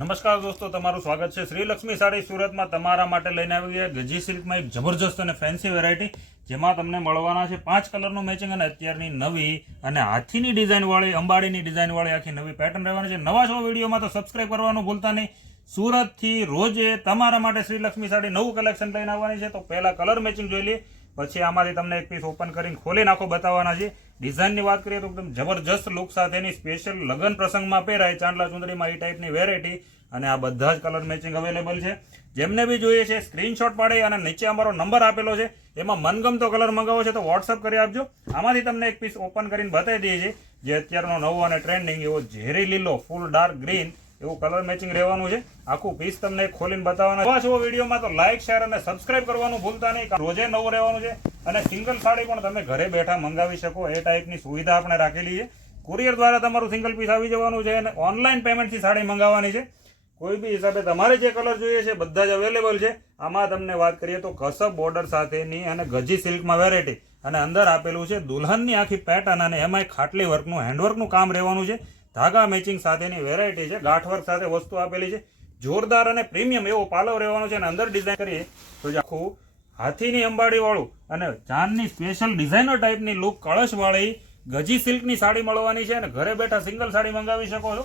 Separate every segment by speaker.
Speaker 1: નમસ્કાર દોસ્તો, તમારું સ્વાગત છે શ્રી લક્ષ્મી સાડી સુરતમાં તમારા માટે લઈને આવી ગયા ગજી સિલ્કમાં એક જબરજસ્ત અને ફેન્સી વેરાયટી જેમાં તમને મળવાના છે પાંચ કલરનું મેચિંગ અને અત્યારની નવી અને હાથીની ડિઝાઇનવાળી અંબાડીની ડિઝાઇનવાળી આખી નવી પેટર્ન રહેવાની છે. નવા છો વિડીયોમાં તો સબસ્ક્રાઇબ કરવાનું ભૂલતા નહીં. સુરતથી રોજે તમારા માટે શ્રી લક્ષ્મી સાડી નવું કલેક્શન લઈને આવવાની છે. તો પહેલાં કલર મેચિંગ જોઈ લઈએ. પછી આમાંથી તમને એક પીસ ઓપન કરીને ખોલી નાખો બતાવવાના છે. ડિઝાઇનની વાત કરીએ તો એકદમ જબરજસ્ત લુક સાથેની સ્પેશિયલ લગ્ન પ્રસંગમાં પહેરાય ચાંદલા ચુંદડીમાં એ ટાઈપની વેરાયટી અને આ બધા જ કલર મેચિંગ અવેલેબલ છે. જેમને બી જોઈએ છે સ્ક્રીનશોટ પાડી અને નીચે અમારો નંબર આપેલો છે. એમાં મનગમતો કલર મંગાવો છે તો વોટ્સઅપ કરી આપજો. આમાંથી તમને એક પીસ ઓપન કરીને બતાવી દઈએ છીએ. જે અત્યારનો નવો અને ટ્રેન્ડિંગ એવો ઝેરી લીલો ફૂલ ડાર્ક ગ્રીન એવું કલર મેચિંગ રહેવાનું છે. આખું પીસ તમને ખોલીને બતાવવાના જોવા છો વિડીયોમાં તો લાઇક શેર અને સબસ્ક્રાઇબ કરવાનું ભૂલતા નહીં. રોજે નવું રહેવાનું છે. અને સિંગલ સાડી પણ તમે ઘરે બેઠા મંગાવી શકો. એ ટાઈપની સુવિધા આપણે રાખેલી છે. કુરિયર દ્વારા તમારું સિંગલ પીસ આવી જવાનું છે અને ઓનલાઈન પેમેન્ટથી સાડી મંગાવવાની છે. કોઈ બી હિસાબે તમારે જે કલર જોઈએ છે, બધા જ અવેલેબલ છે. આમાં તમને વાત કરીએ તો કસબ બોર્ડર સાથેની અને ગજી સિલ્કમાં વેરાયટી અને અંદર આપેલું છે દુલ્હનની આખી પેટર્ન અને એમાંય ખાટલી વર્કનું હેન્ડવર્કનું કામ રહેવાનું છે. ધાગા મેચિંગ સાથેની વેરાયટી છે. ગાંઠવર્ક સાથે વસ્તુ આપેલી છે. જોરદાર અને પ્રીમિયમ એવો પાલવ રહેવાનો છે અને અંદર ડિઝાઇન કરીએ તો આખું હાથીની અંબાડીવાળું અને જાનની સ્પેશિયલ ડિઝાઇનર ટાઈપની લુક કળશવાળી ગજી સિલ્કની સાડી મળવાની છે અને ઘરે બેઠા સિંગલ સાડી મંગાવી શકો છો.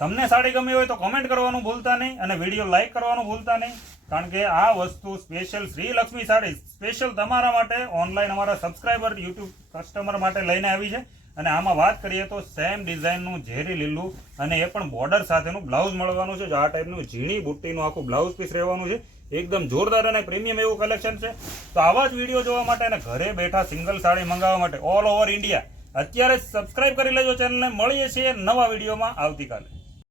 Speaker 1: તમને સાડી ગમી હોય તો કોમેન્ટ કરવાનું ભૂલતા નહીં અને વીડિયો લાઇક કરવાનું ભૂલતા નહીં. કારણ કે આ વસ્તુ સ્પેશિયલ શ્રી લક્ષ્મી સાડી સ્પેશિયલ તમારા માટે ઓનલાઈન અમારા સબસ્ક્રાઈબર યુટ્યુબ કસ્ટમર માટે લઈને આવી છે. અને આમાં વાત કરીએ તો સેમ ડિઝાઇનનું ઝેરી લીલું અને એ પણ બોર્ડર સાથેનું બ્લાઉઝ મળવાનું છે. જો આ ટાઈપનું ઝીણી બુટ્ટીનું આખું બ્લાઉઝ પીસ રહેવાનું છે. એકદમ જોરદાર અને પ્રીમિયમ એવું કલેક્શન છે. તો આવા જ વીડિયો જોવા માટે અને ઘરે બેઠા સિંગલ સાડી મંગાવવા માટે ઓલ ઓવર ઇન્ડિયા અત્યારે સબસ્ક્રાઇબ કરી લેજો ચેનલને મળીએ છીએ નવા વિડીયોમાં આવતીકાલે.